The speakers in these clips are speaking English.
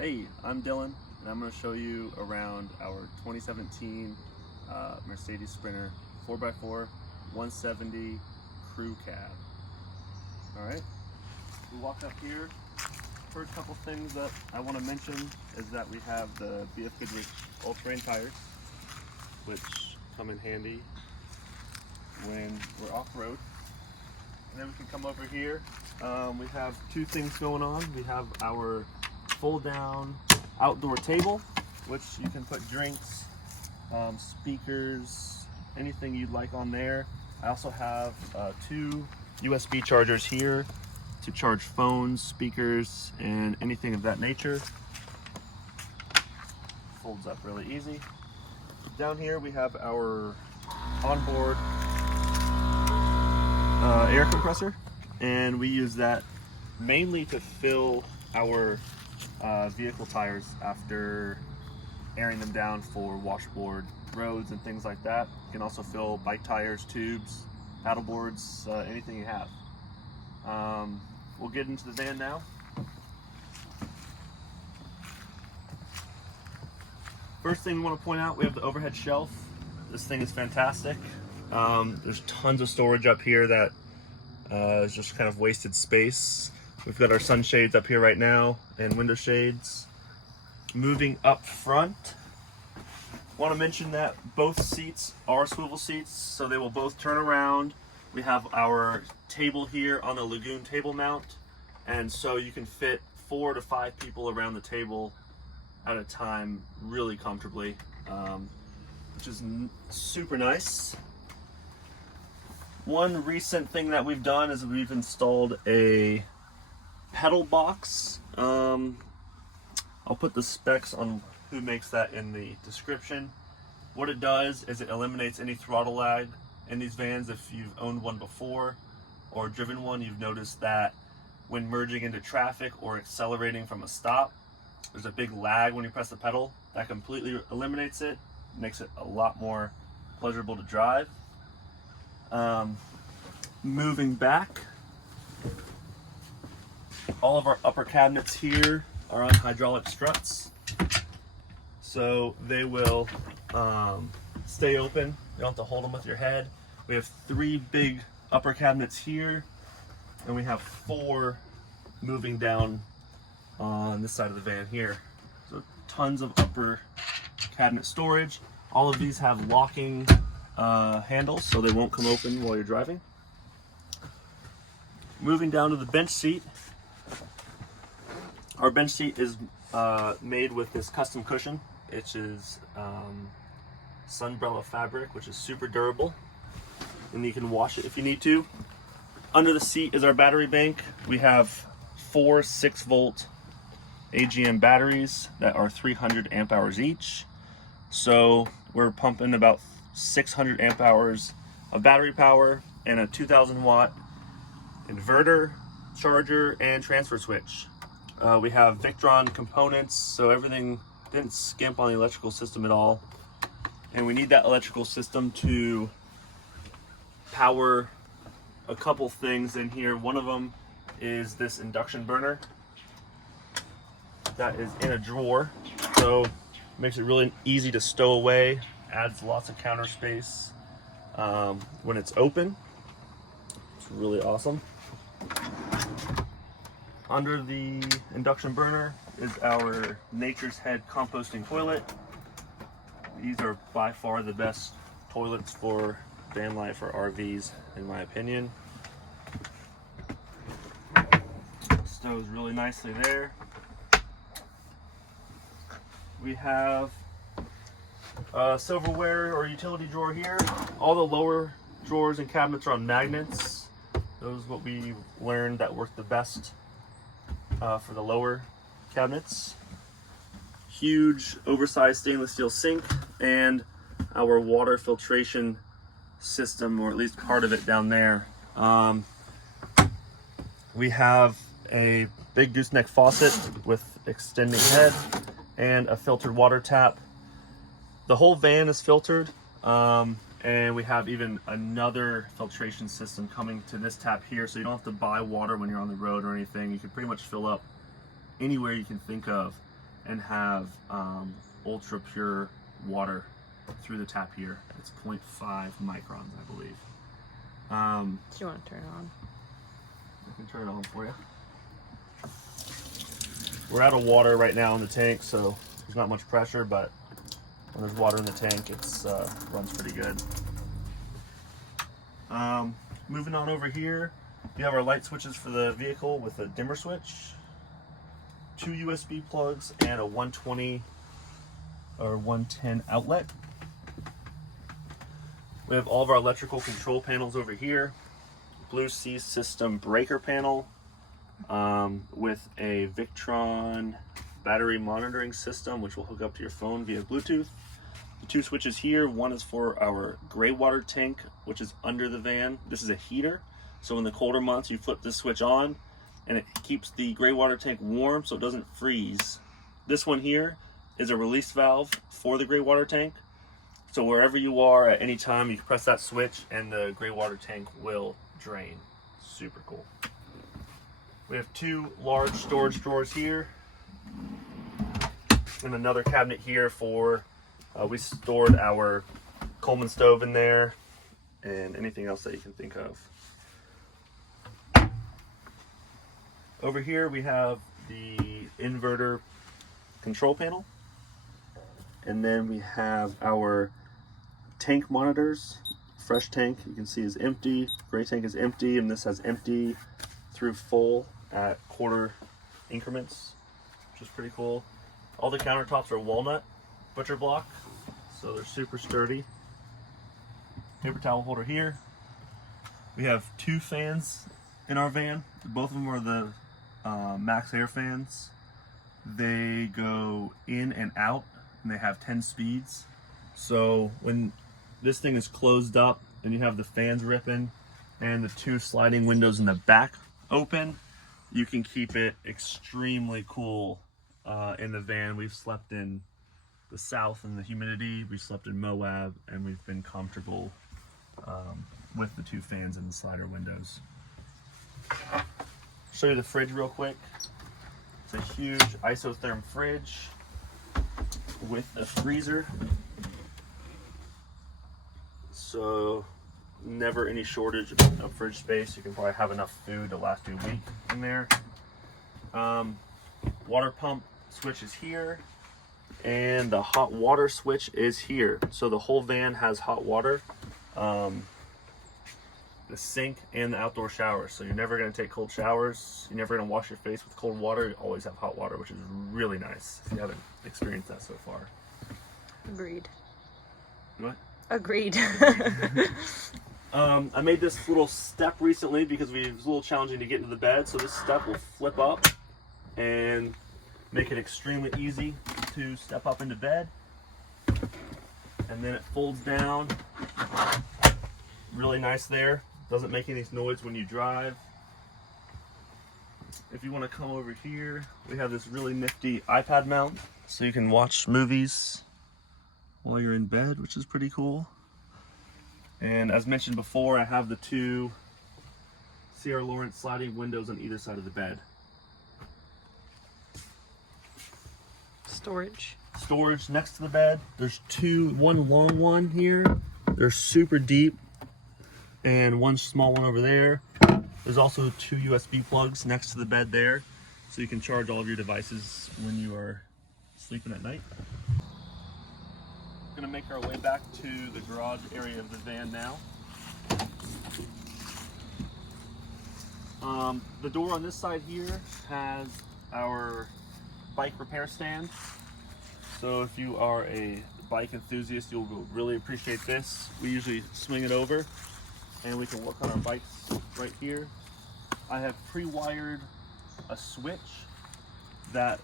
Hey, I'm Dylan, and I'm going to show you around our 2017 Mercedes Sprinter 4x4 170 crew cab. Alright, we walk up here. First couple things that I want to mention is that we have the BF Goodrich all-terrain tires, which come in handy when we're off-road. And then we can come over here. We have two things going on. We have our fold down outdoor table, which you can put drinks, speakers, anything you'd like on there. I also have two USB chargers here to charge phones, speakers, and anything of that nature. Folds up really easy. Down here we have our onboard air compressor, and we use that mainly to fill our vehicle tires after airing them down for washboard roads and things like that. You can also fill bike tires, tubes, paddle boards, anything you have. We'll get into the van now. First thing we want to point out, we have the overhead shelf. This thing is fantastic. There's tons of storage up here that is just kind of wasted space. We've got our sunshades up here right now and window shades. Moving up front, want to mention that both seats are swivel seats, so they will both turn around. We have our table here on the Lagoon table mount, and so you can fit 4 to 5 people around the table at a time really comfortably, which is super nice. One recent thing that we've done is we've installed a pedal box. I'll put the specs on who makes that in the description. What it does is it eliminates any throttle lag in these vans. If you've owned one before or driven one, you've noticed that when merging into traffic or accelerating from a stop, there's a big lag when you press the pedal. That completely eliminates it, makes it a lot more pleasurable to drive. Moving back, all of our upper cabinets here are on hydraulic struts, so they will stay open. You don't have to hold them with your head. We have 3 big upper cabinets here, and we have 4 moving down on this side of the van here. So tons of upper cabinet storage. All of these have locking handles, so they won't come open while you're driving. Moving down to the bench seat. Our bench seat is made with this custom cushion. It is Sunbrella fabric, which is super durable, and you can wash it if you need to. Under the seat is our battery bank. We have 4 6-volt AGM batteries that are 300 amp hours each. So we're pumping about 600 amp hours of battery power and a 2000 watt inverter, charger, and transfer switch. We have Victron components, so everything didn't skimp on the electrical system at all. And we need that electrical system to power a couple things in here. One of them is this induction burner that is in a drawer, so it makes it really easy to stow away, adds lots of counter space when it's open. It's really awesome. Under the induction burner is our Nature's Head composting toilet. These are by far the best toilets for van life or RVs, in my opinion. Stows really nicely there. We have a silverware or utility drawer here. All the lower drawers and cabinets are on magnets. Those are what we learned that work the best for the lower cabinets. Huge oversized stainless steel sink, and our water filtration system, or at least part of it down there. We have a big gooseneck faucet with extending head and a filtered water tap. The whole van is filtered, and we have even another filtration system coming to this tap here, so you don't have to buy water when you're on the road or anything. You can pretty much fill up anywhere you can think of. and have ultra pure water through the tap here. It's 0.5 microns, I believe. Do you want to turn it on? I can turn it on for you. We're out of water right now in the tank, so there's not much pressure, but when there's water in the tank, it's runs pretty good. Moving on over here, we have our light switches for the vehicle with a dimmer switch, 2 USB plugs, and a 120 or 110 outlet. We have all of our electrical control panels over here. Blue Sea System breaker panel with a Victron battery monitoring system, which will hook up to your phone via Bluetooth. The 2 switches here, one is for our gray water tank, which is under the van. This is a heater, so in the colder months you flip this switch on and it keeps the gray water tank warm so it doesn't freeze. This one here is a release valve for the gray water tank, so wherever you are at any time you can press that switch and the gray water tank will drain. Super cool. We have 2 large storage drawers here and another cabinet here for we stored our Coleman stove in there and anything else that you can think of. Over here we have the inverter control panel, and then we have our tank monitors. Fresh tank, you can see, is empty, gray tank is empty, and this has empty through full at quarter increments, which is pretty cool. All the countertops are walnut butcher block, so they're super sturdy. Paper towel holder here. We have 2 fans in our van. Both of them are the Max Air fans. They go in and out, and they have 10 speeds. So when this thing is closed up and you have the fans ripping and the 2 sliding windows in the back open, you can keep it extremely cool in the van. We've slept in the south in the humidity, we slept in Moab, and we've been comfortable with the 2 fans and the slider windows. Show you the fridge real quick. It's a huge isotherm fridge with a freezer, so never any shortage of fridge space. You can probably have enough food to last you a week in there. Water pump switch is here, and the hot water switch is here. So the whole van has hot water, the sink and the outdoor shower. So you're never going to take cold showers. You're never going to wash your face with cold water. You always have hot water, which is really nice if you haven't experienced that so far. Agreed. What? Agreed. I made this little step recently because it was a little challenging to get into the bed. So this step will flip up and make it extremely easy to step up into bed. And then it folds down. Really nice there. Doesn't make any noise when you drive. If you want to come over here, we have this really nifty iPad mount, so you can watch movies while you're in bed, which is pretty cool. And as mentioned before, I have the 2 C.R. Lawrence sliding windows on either side of the bed. Storage. Storage next to the bed. There's 2, one long one here. They're super deep, and one small one over there. There's also 2 USB plugs next to the bed there, so you can charge all of your devices when you are sleeping at night. We're gonna make our way back to the garage area of the van now. The door on this side here has our bike repair stand. So if you are a bike enthusiast, you'll really appreciate this. We usually swing it over and we can work on our bikes right here. I have pre-wired a switch that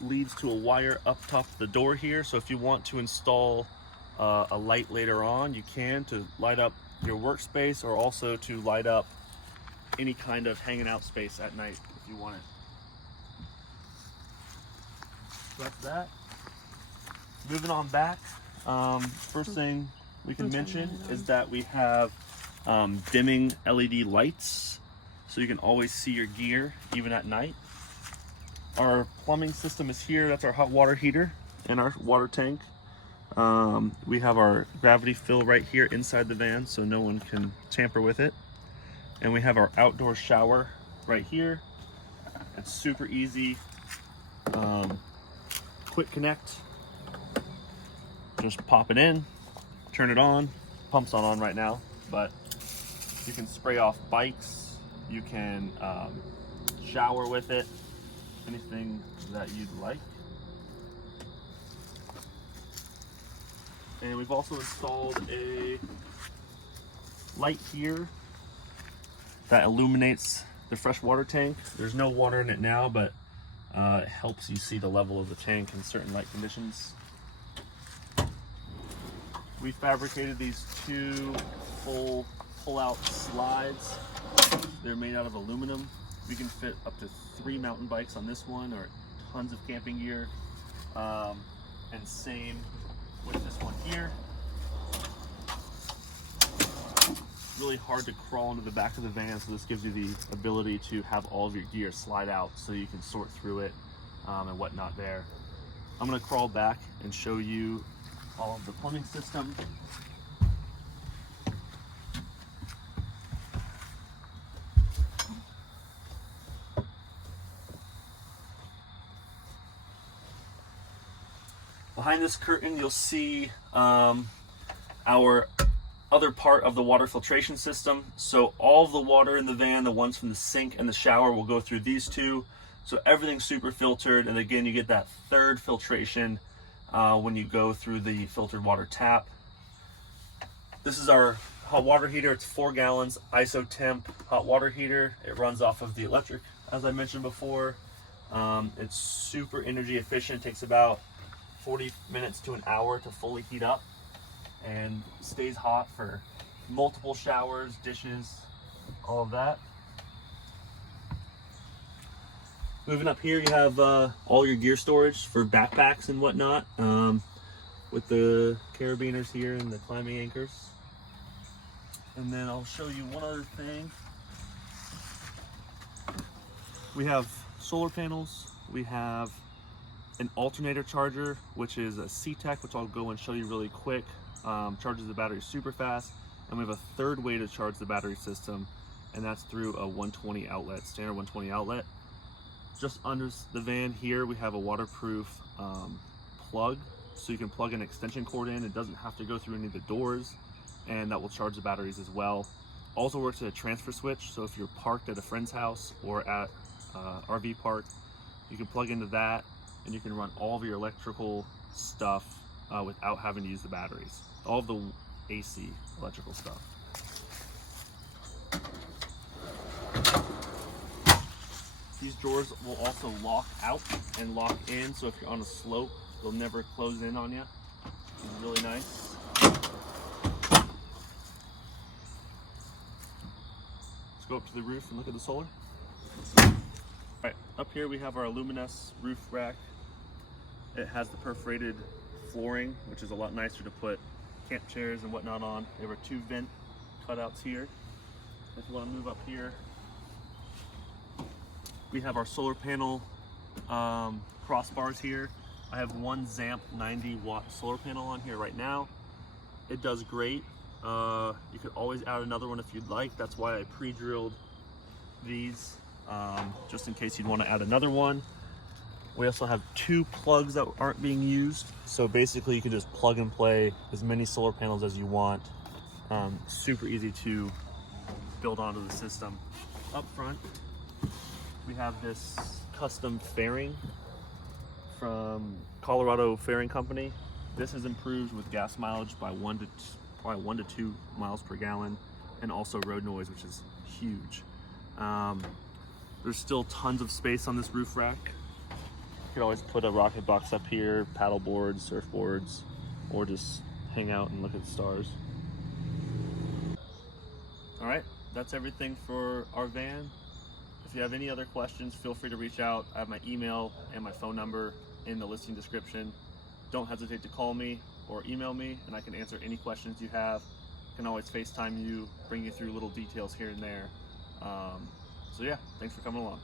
leads to a wire up top of the door here. So if you want to install a light later on, you can, to light up your workspace, or also to light up any kind of hanging out space at night if you want it. So that's that. Moving on back, first thing we can mention is that we have dimming LED lights, so you can always see your gear even at night. Our plumbing system is here. That's our hot water heater and our water tank. We have our gravity fill right here inside the van so no one can tamper with it. And we have our outdoor shower right here. It's super easy. Quick connect. Just pop it in, turn it on. Pump's not on right now, but you can spray off bikes. You can shower with it. Anything that you'd like. And we've also installed a light here that illuminates the fresh water tank. There's no water in it now, but it helps you see the level of the tank in certain light conditions. We fabricated these two full pull-out slides. They're made out of aluminum. We can fit up to 3 mountain bikes on this one, or tons of camping gear. And same with this one here. Really hard to crawl into the back of the van, so this gives you the ability to have all of your gear slide out so you can sort through it and whatnot there. I'm gonna crawl back and show you all of the plumbing system. Behind this curtain, you'll see our other part of the water filtration system. So all of the water in the van, the ones from the sink and the shower, will go through these two. So everything's super filtered. And again, you get that third filtration when you go through the filtered water tap. This is our hot water heater. It's 4 gallons, ISO temp hot water heater. It runs off of the electric, as I mentioned before. It's super energy efficient. It takes about 40 minutes to an hour to fully heat up and stays hot for multiple showers, dishes, all of that. Moving up here, you have all your gear storage for backpacks and whatnot, with the carabiners here and the climbing anchors. And then I'll show you one other thing. We have solar panels. We have an alternator charger, which is a C-Tech, which I'll go and show you really quick. Charges the battery super fast. And we have a third way to charge the battery system, and that's through a 120 outlet, standard 120 outlet. Just under the van here, we have a waterproof plug, so you can plug an extension cord in. It doesn't have to go through any of the doors, and that will charge the batteries as well. Also works as a transfer switch, so if you're parked at a friend's house or at RV park, you can plug into that, and you can run all of your electrical stuff without having to use the batteries. All of the AC electrical stuff. These drawers will also lock out and lock in, so if you're on a slope, they'll never close in on you. It's really nice. Let's go up to the roof and look at the solar. Alright, up here we have our Luminous roof rack. It has the perforated flooring, which is a lot nicer to put camp chairs and whatnot on. There were 2 vent cutouts here. If you want to move up here, we have our solar panel crossbars here. I have one Zamp 90-watt solar panel on here right now. It does great. You could always add another one if you'd like. That's why I pre-drilled these, just in case you'd want to add another one. We also have 2 plugs that aren't being used. So basically you can just plug and play as many solar panels as you want. Super easy to build onto the system. Up front, we have this custom fairing from Colorado Fairing Company. This is improved with gas mileage by probably 1 to 2 miles per gallon, and also road noise, which is huge. There's still tons of space on this roof rack. You could always put a rocket box up here, paddle boards, surfboards, or just hang out and look at the stars. All right, that's everything for our van. If you have any other questions, feel free to reach out. I have my email and my phone number in the listing description. Don't hesitate to call me or email me, and I can answer any questions you have. I can always FaceTime you, bring you through little details here and there. So yeah, thanks for coming along.